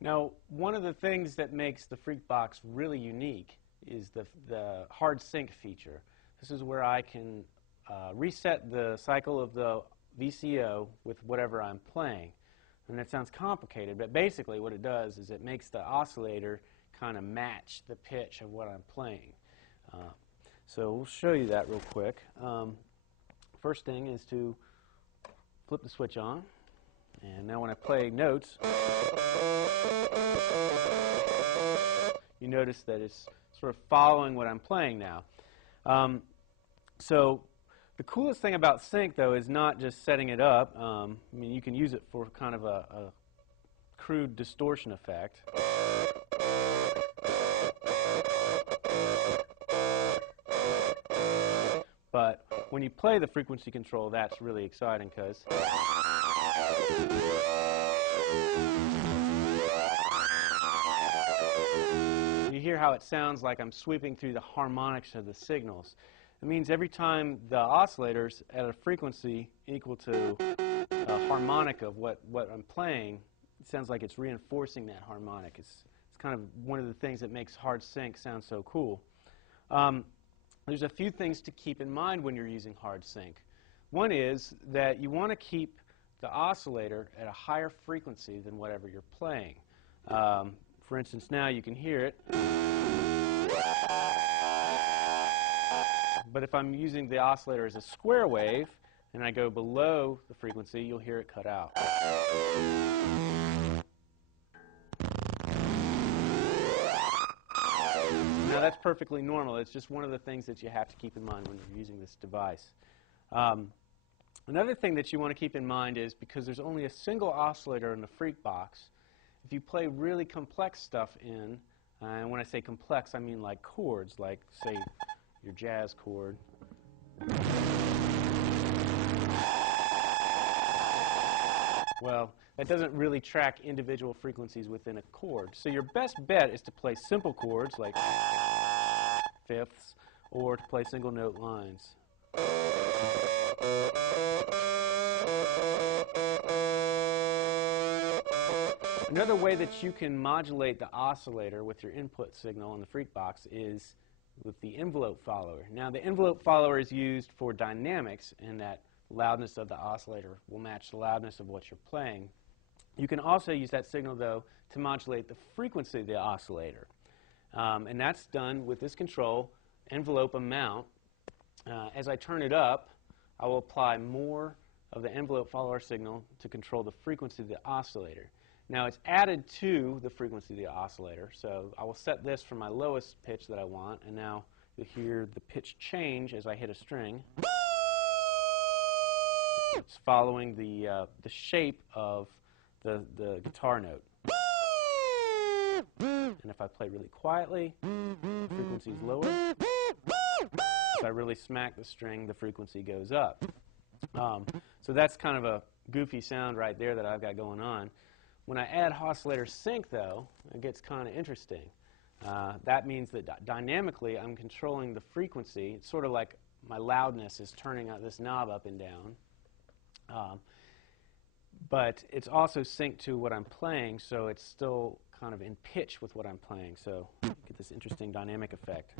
Now, one of the things that makes the Freakbox really unique is the hard sync feature. This is where I can reset the cycle of the VCO with whatever I'm playing. And that sounds complicated, but basically what it does is it makes the oscillator kind of match the pitch of what I'm playing. So we'll show you that real quick. First thing is to flip the switch on. And now when I play notes, you notice that it's sort of following what I'm playing now. So the coolest thing about sync, though, is not just setting it up. I mean, you can use it for kind of a crude distortion effect. But when you play the frequency control, that's really exciting because you hear how it sounds like I'm sweeping through the harmonics of the signals. It means every time the oscillator's at a frequency equal to a harmonic of what I'm playing, it sounds like it's reinforcing that harmonic. It's kind of one of the things that makes hard sync sound so cool. There's a few things to keep in mind when you're using hard sync. One is that you want to keep the oscillator at a higher frequency than whatever you're playing. For instance, now you can hear it. But if I'm using the oscillator as a square wave and I go below the frequency, you'll hear it cut out. Now that's perfectly normal. It's just one of the things that you have to keep in mind when you're using this device. Another thing that you want to keep in mind is because there's only a single oscillator in the Freakbox, if you play really complex stuff in, and when I say complex I mean like chords, like say your jazz chord. Well, that doesn't really track individual frequencies within a chord. So your best bet is to play simple chords like fifths or to play single note lines. Another way that you can modulate the oscillator with your input signal on the Freakbox is with the envelope follower. Now the envelope follower is used for dynamics in that loudness of the oscillator will match the loudness of what you're playing. You can also use that signal, though, to modulate the frequency of the oscillator. And that's done with this control, envelope amount. As I turn it up, I will apply more of the envelope follower signal to control the frequency of the oscillator. Now it's added to the frequency of the oscillator, so I will set this for my lowest pitch that I want, and now you'll hear the pitch change as I hit a string. It's following the shape of the guitar note. And if I play really quietly, the frequency is lower. If I really smack the string, the frequency goes up. So that's kind of a goofy sound right there that I've got going on. When I add oscillator sync, though, it gets kind of interesting. That means that dynamically I'm controlling the frequency. It's sort of like my loudness is turning this knob up and down. But it's also synced to what I'm playing, so it's still kind of in pitch with what I'm playing. So you get this interesting dynamic effect.